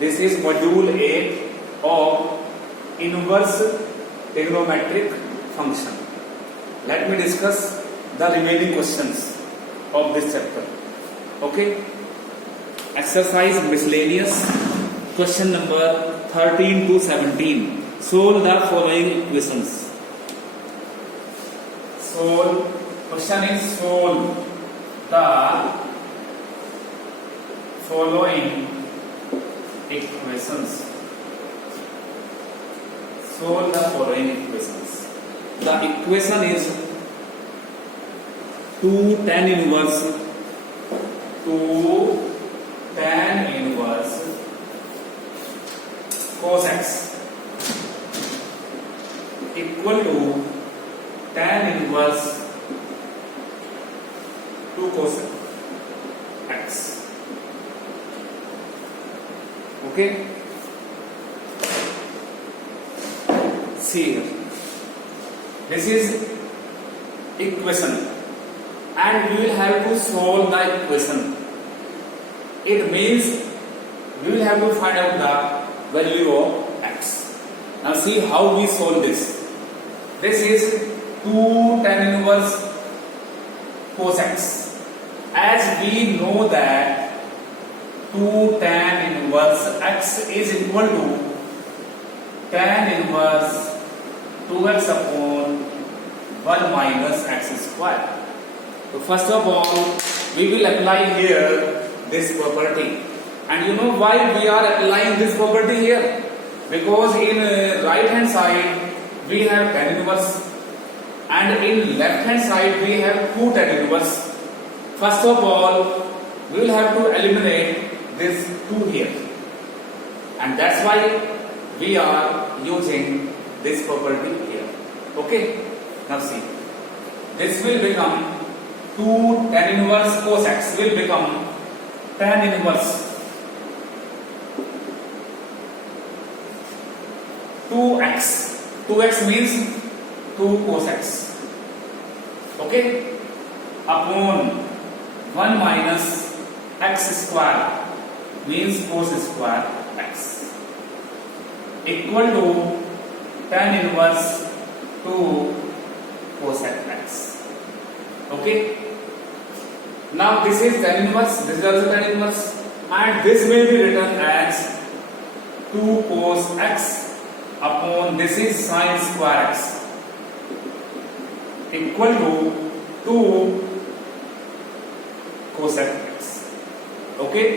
This is module 8 of inverse trigonometric function. Let me discuss the remaining questions of this chapter. Okay. Exercise miscellaneous. Question number 13 to 17. Solve the following equations. Question is solve the following equations. Solve the following equations. The equation is 2 tan inverse cos x equal to tan inverse 2 cos x. Okay. See here. This is equation and we will have to solve the equation. It means we will have to find out the value of x. Now see how we solve this. This is 2 tan inverse cos x. As we know that 2 tan inverse x is equal to tan inverse 2x upon 1 minus x square. So first of all, we will apply here this property. And you know why we are applying this property here? Because in right hand side we have tan inverse and in left hand side we have 2 tan inverse. First of all, we will have to eliminate this 2 here. And that's why we are using this property here. Okay. Now see. This will become 2 tan inverse cos x will become tan inverse 2x. 2x means 2 cos x. Okay. Upon 1 minus x square means cos square x equal to tan inverse 2 cos x. Okay. Now this is tan inverse, this is also tan inverse, and this will be written as 2 cos x upon this is sin square x equal to 2 cos x. Okay.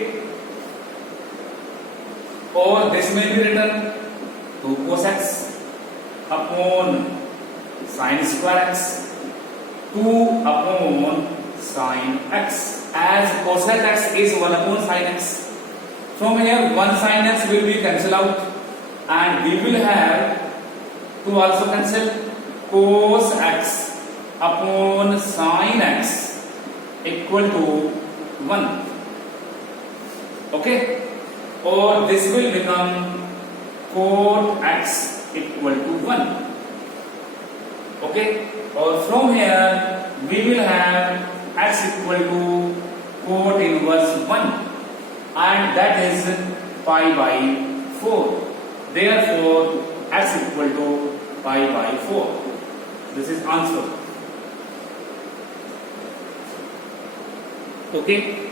Or this may be written 2 cos x upon sin square x 2 upon sin x, as cosec x is 1 upon sin x. From here 1 sin x will be cancelled out and we will have 2 also cancel. Cos x upon sin x equal to 1. Okay. Or this will become cot x equal to 1. Okay. Or from here we will have x equal to cot inverse 1 and that is pi by 4. Therefore x equal to pi by 4. This is answer. Okay.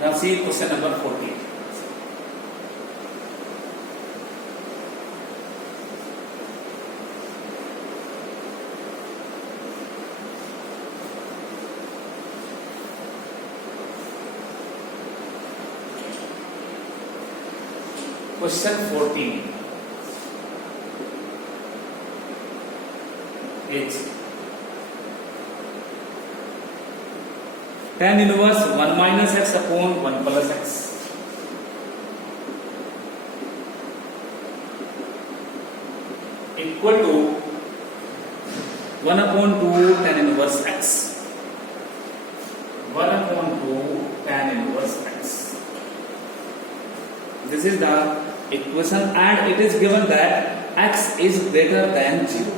Now see question number 14. Question 14 is tan inverse 1 minus x upon 1 plus x equal to 1 upon 2 tan inverse x. 1 upon 2 tan inverse x. This is the equation and it is given that x is greater than 0.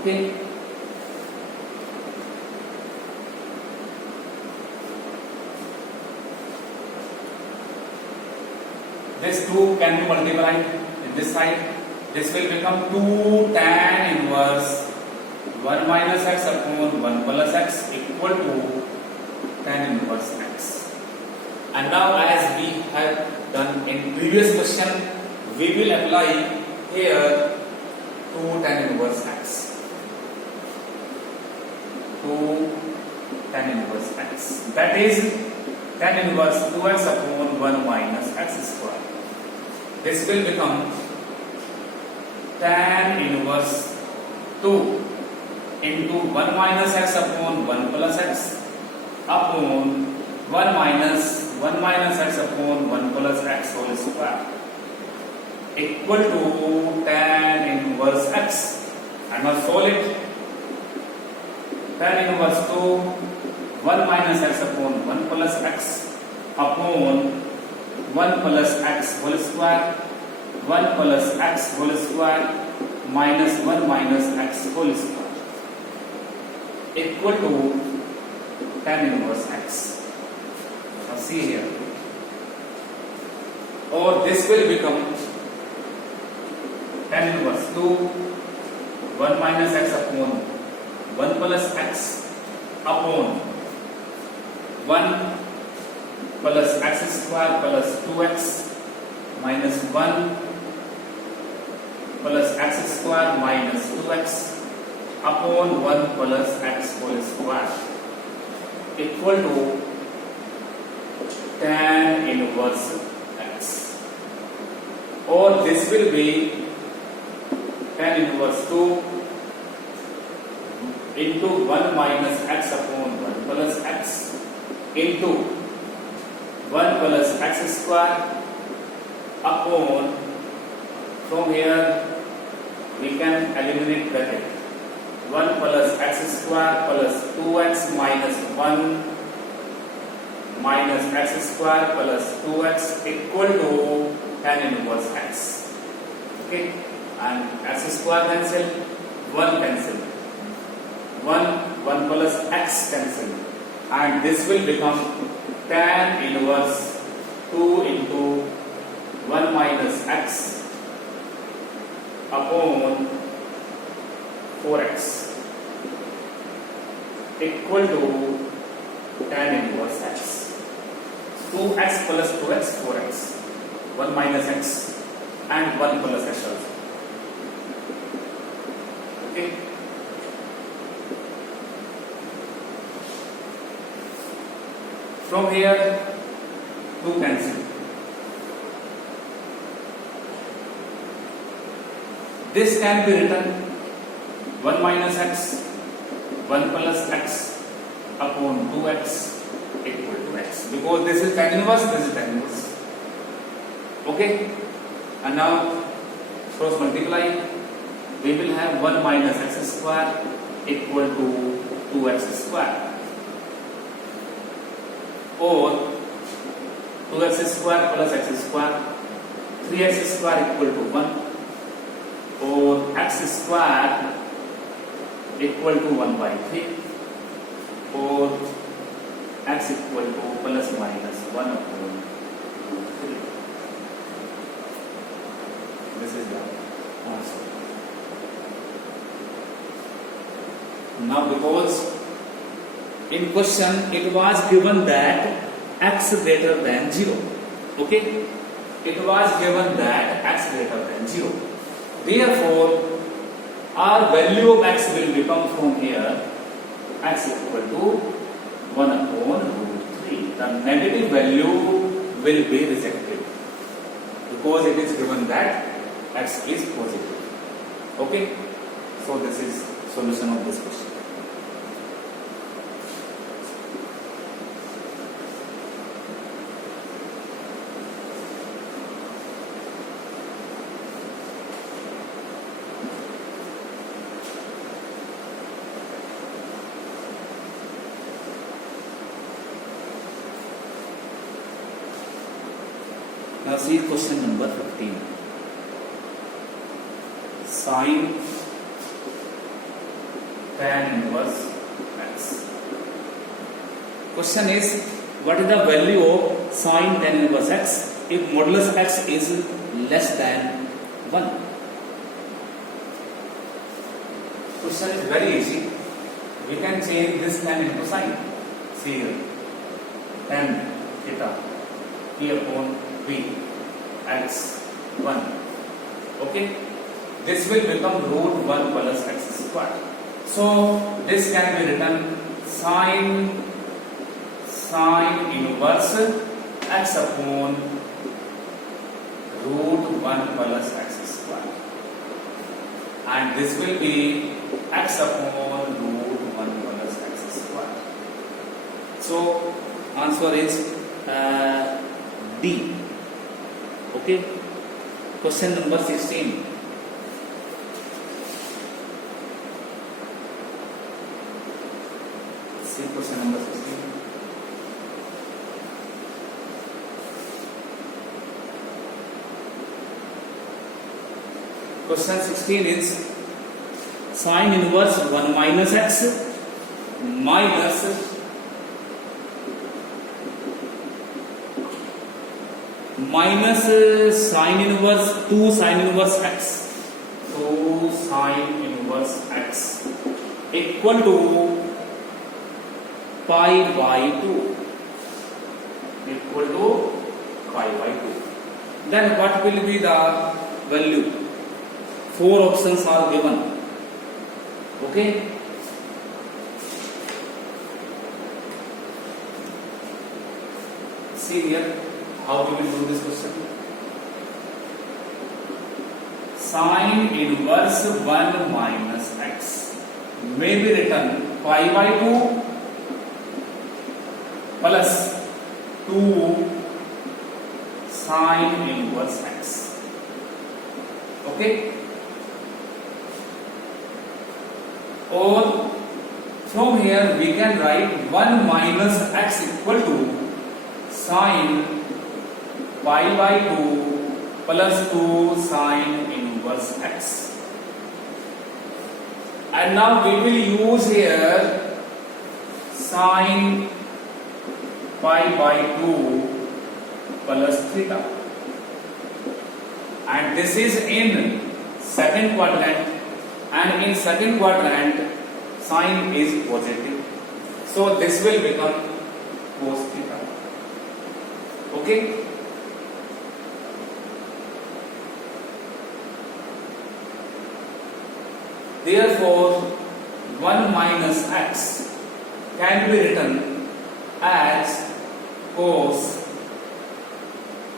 Okay. this 2 can be multiplied in this side. This will become 2 tan inverse 1 minus x upon 1 plus x equal to tan inverse x. And now, as we have done in previous question, we will apply here 2 tan inverse x. 2 tan inverse x. That is tan inverse 2x upon 1 minus x square. This will become tan inverse 2 into 1 minus x upon 1 plus x upon 1 minus x upon 1 plus x whole square equal to tan inverse x. And now solve it. Tan inverse 2 1 minus x upon 1 plus x upon 1 plus x whole square 1 plus x whole square minus 1 minus x whole square equal to tan inverse x. Now see here. Or this will become tan inverse 2 1 minus x upon 1 plus x upon 1 plus x square plus 2x minus 1 plus x square minus 2x upon 1 plus x whole square equal to tan inverse x. Or this will be tan inverse 2 into 1 minus x upon 1 plus x into 1 plus x square upon, from here we can eliminate bracket, 1 plus x square plus 2x minus 1 minus x square plus 2x equal to tan inverse x. Okay, and x square cancel, 1 cancel, 1 plus x cancel, and this will become tan inverse 2 into 1 minus x upon 4x equal to tan inverse x. 2x plus 2x 4x, 1 minus x and 1 plus x also. Okay. From here 2 cancel. This can be written 1 minus x 1 plus x upon 2x equal to x, because this is tan inverse, this is tan inverse. Okay, and now cross multiply, we will have 1 minus x square equal to 2x square, or 2x square plus x square, 3x square equal to 1, or x square equal to 1 by 3, or x equal to plus minus 1 upon 3. This is the answer. Now, because in question it was given that x greater than 0. Okay, it was given that x greater than 0. Therefore, our value of x will become from here x equal to 1 upon root 3. The negative value will be rejected because it is given that x is positive. Okay, so this is solution of this question. Now see question number 15. Sine tan inverse x. Question is, what is the value of sine tan inverse x? if modulus x is less than 1. Question is very easy. We can change this tan into sine. See here, tan theta p upon v x 1. Okay, this will become root 1 plus x square. So this can be written sine inverse x upon root 1 plus x square, and this will be x upon root 1 plus x square. So answer is D. Okay, question number 16. See question number 16. Question 16 is sine inverse 1 minus x minus sine inverse 2 sine inverse x 2 sine inverse x equal to pi by 2 equal to pi by 2. Then what will be the value? 4 options are given. Okay, see here how we will do this question. Sine inverse 1 minus x may be written pi by 2 plus 2 sine inverse x. Okay, or from here we can write 1 minus x equal to sine pi by 2 plus 2 sine inverse x. And now we will use here sine pi by 2 plus theta, and this is in second quadrant, and in second quadrant sine is positive, so this will become cos theta. Okay, therefore 1 minus x can be written as cos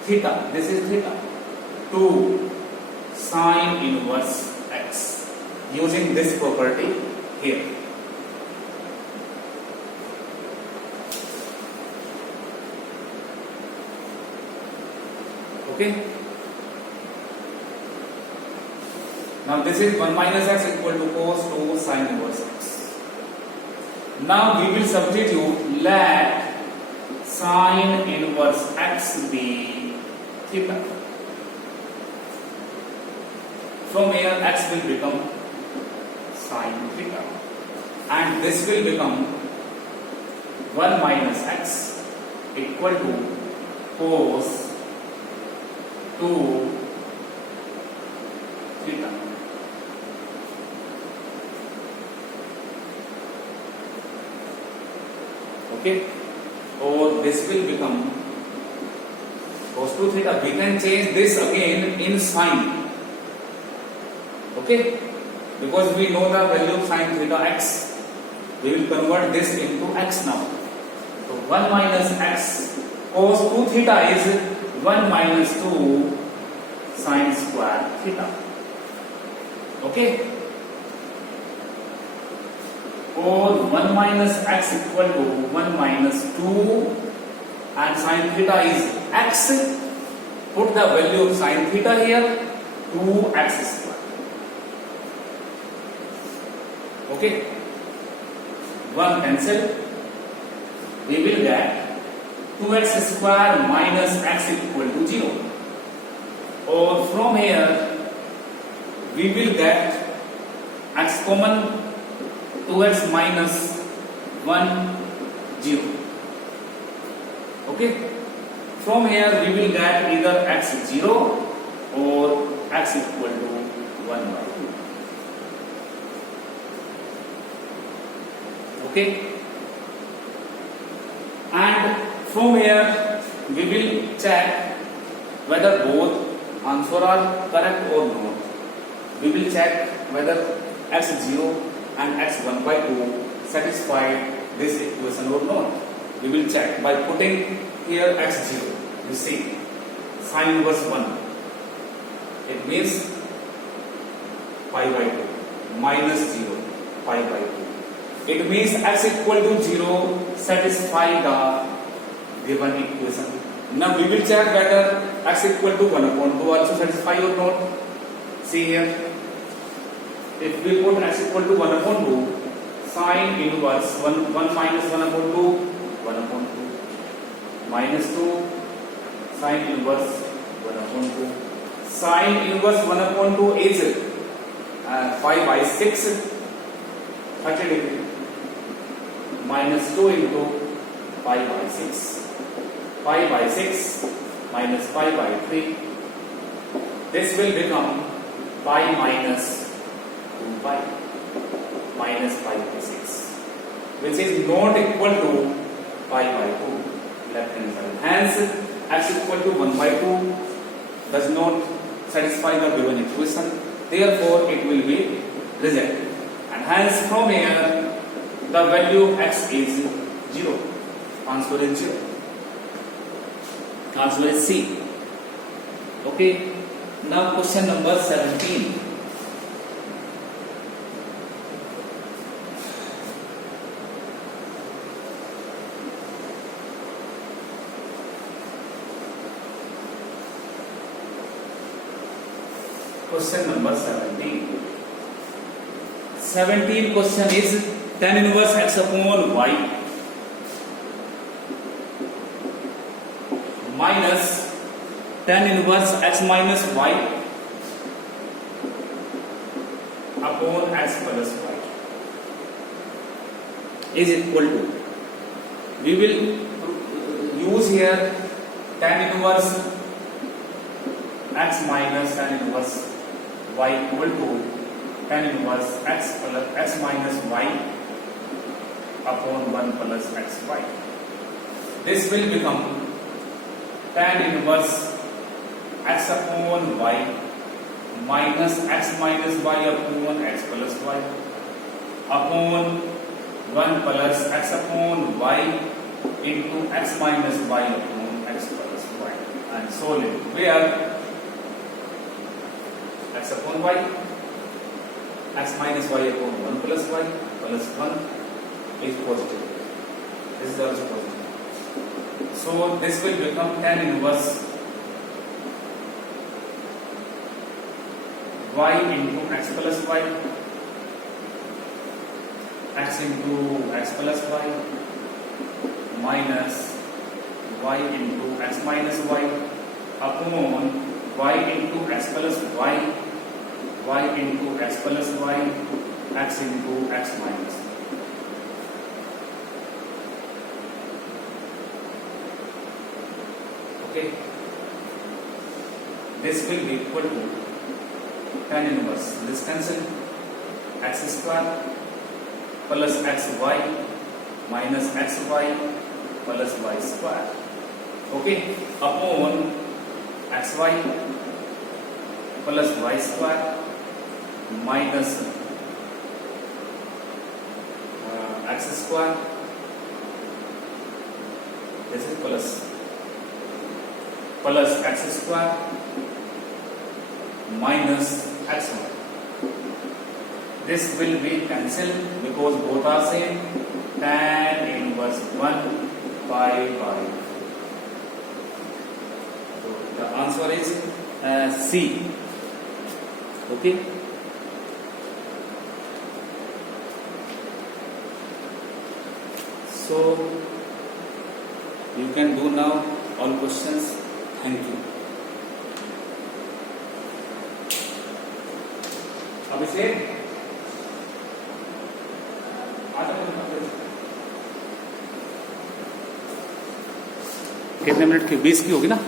theta, this is theta, to sine inverse x, using this property here. Okay, now this is 1 minus x equal to cos 2 sine inverse x. Now we will substitute, let sine inverse x be theta. From here x will become sine theta, and this will become 1 minus x equal to cos 2 theta. Okay, or this will become cos 2 theta. We can change this again in sine. Okay, because we know the value of sine theta x, we will convert this into x now. So 1 minus x cos 2 theta is 1 minus 2 sine square theta. Okay, or 1 minus x equal to 1 minus 2, and sine theta is x. Put the value of sine theta here, 2x square. Okay, 1 cancel, we will get 2x square minus x equal to 0. Or from here we will get x common, 2x minus 1 0. Okay, from here we will get either x 0 or x equal to 1 by 2. Okay, and from here we will check whether both answer are correct or not. We will check whether x0 and x1 by 2 satisfy this equation or not. We will check by putting here x0. You see, sine inverse 1. It means pi by 2 minus 0 pi by 2. It means x equal to 0 satisfy the given equation. Now we will check whether x equal to 1 upon 2 also satisfy or not. See here, if we put x equal to 1 upon 2, sine inverse 1 minus 1 upon 2, 1 upon 2, minus 2, sine inverse 1 upon 2. Sine inverse 1 upon 2 is 5 by 6, 30 degree, minus 2 into pi by 6. Pi by 6 minus pi by 3. This will become pi minus 2 pi minus pi by 6, which is not equal to pi by 2 left hand side. Hence, x equal to 1 by 2 does not satisfy the given equation. Therefore, it will be rejected. And hence, from here, the value of x is 0. Answer is 0. Answer is C. Okay. Now question number 17. Question number 17. 17th question is tan inverse x upon y minus tan inverse x minus y upon x plus y is equal to, we will use here tan inverse x minus tan inverse y equal to tan inverse x plus x minus y upon 1 plus xy. This will become tan inverse x upon y minus x minus y upon x plus y upon 1 plus x upon y into x minus y upon x plus y, and so on. Where x upon y, x minus y upon 1 plus y plus 1 is positive. This is also positive. So this will become tan inverse y into x plus y, x into x plus y minus y into x minus y upon y into x plus y, y into x plus y, x into x minus. Okay, this will be equal to tan inverse, this cancel, x square plus xy minus xy plus y square, okay, upon xy plus y square minus x square, this is plus x square minus xy. This will be cancelled because both are same. Tan inverse 1 pi by 4. So the answer is C. Okay. So you can do now all questions. Thank you. अभिषेक आ जाओ। कितने minute की? 20 की होगी ना।